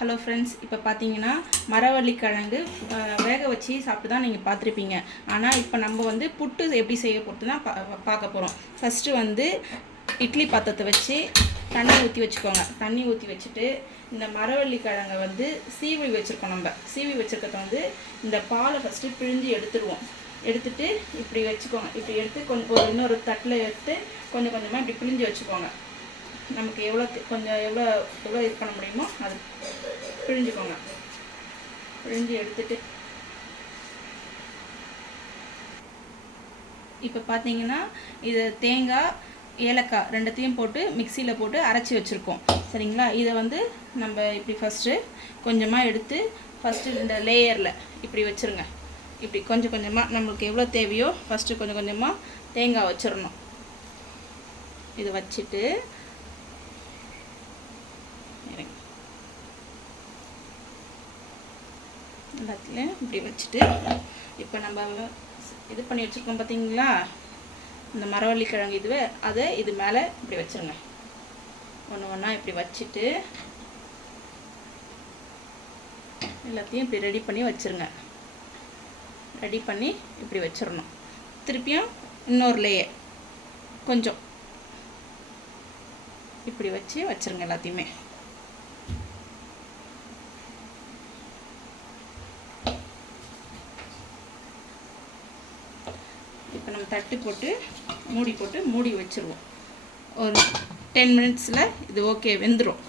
Hello friends, இப்போ பார்த்தீங்கன்னா மரவள்ளி கிழங்கு வேக வச்சு சாப்பிட்டு தான் நீங்கள் பார்த்துருப்பீங்க. ஆனால் இப்போ நம்ம வந்து புட்டு எப்படி செய்ய போகிறது தான் பார்க்க போகிறோம். ஃபஸ்ட்டு வந்து இட்லி பாத்திரத்தை வச்சு தண்ணி ஊற்றி வச்சுக்கோங்க. தண்ணி ஊற்றி வச்சுட்டு இந்த மரவள்ளி கிழங்கை வந்து சீவி வச்சுருக்கோம். நம்ம சீவி வச்சுருக்கிறத வந்து இந்த பாலை ஃபஸ்ட்டு பிழிஞ்சு எடுத்துடுவோம். எடுத்துகிட்டு இப்படி வச்சுக்கோங்க. இப்படி எடுத்து கொஞ்சம் இன்னொரு தட்டில் எடுத்து கொஞ்சம் கொஞ்சமாக இப்படி பிழிஞ்சு வச்சுக்கோங்க. நமக்கு எவ்வளோ இது பண்ண முடியுமோ அது பிழிஞ்சுக்கோங்க. பிழிஞ்சு எடுத்துட்டு இப்போ பார்த்தீங்கன்னா இது தேங்காய் ஏலக்காய் ரெண்டுத்தையும் போட்டு மிக்சியில் போட்டு அரைச்சி வச்சுருக்கோம். சரிங்களா? இதை வந்து நம்ம இப்படி ஃபஸ்ட்டு கொஞ்சமாக எடுத்து ஃபஸ்ட்டு இந்த லேயரில் இப்படி வச்சுருங்க. இப்படி கொஞ்சம் கொஞ்சமாக நம்மளுக்கு எவ்வளோ தேவையோ ஃபஸ்ட்டு கொஞ்சம் கொஞ்சமாக தேங்காய் வச்சிடணும். இதை வச்சுட்டு எல்லாத்துலேயும் இப்படி வச்சுட்டு இப்போ நம்ம இது பண்ணி வச்சுருக்கோம் பார்த்தீங்களா, இந்த மரவள்ளி கிழங்கு இதுவே அதை இது மேலே இப்படி வச்சுருங்க. ஒன்று ஒன்றா இப்படி வச்சுட்டு எல்லாத்தையும் இப்படி ரெடி பண்ணி வச்சுருங்க. ரெடி பண்ணி இப்படி வச்சிடணும். திருப்பியும் இன்னொரு லேயர் கொஞ்சம் இப்படி வச்சுருங்க எல்லாத்தையுமே. இப்போ நம்ம தட்டு போட்டு மூடி வச்சுருவோம். ஒரு 10 மினிட்ஸில் இது ஓகே வெந்துடும்.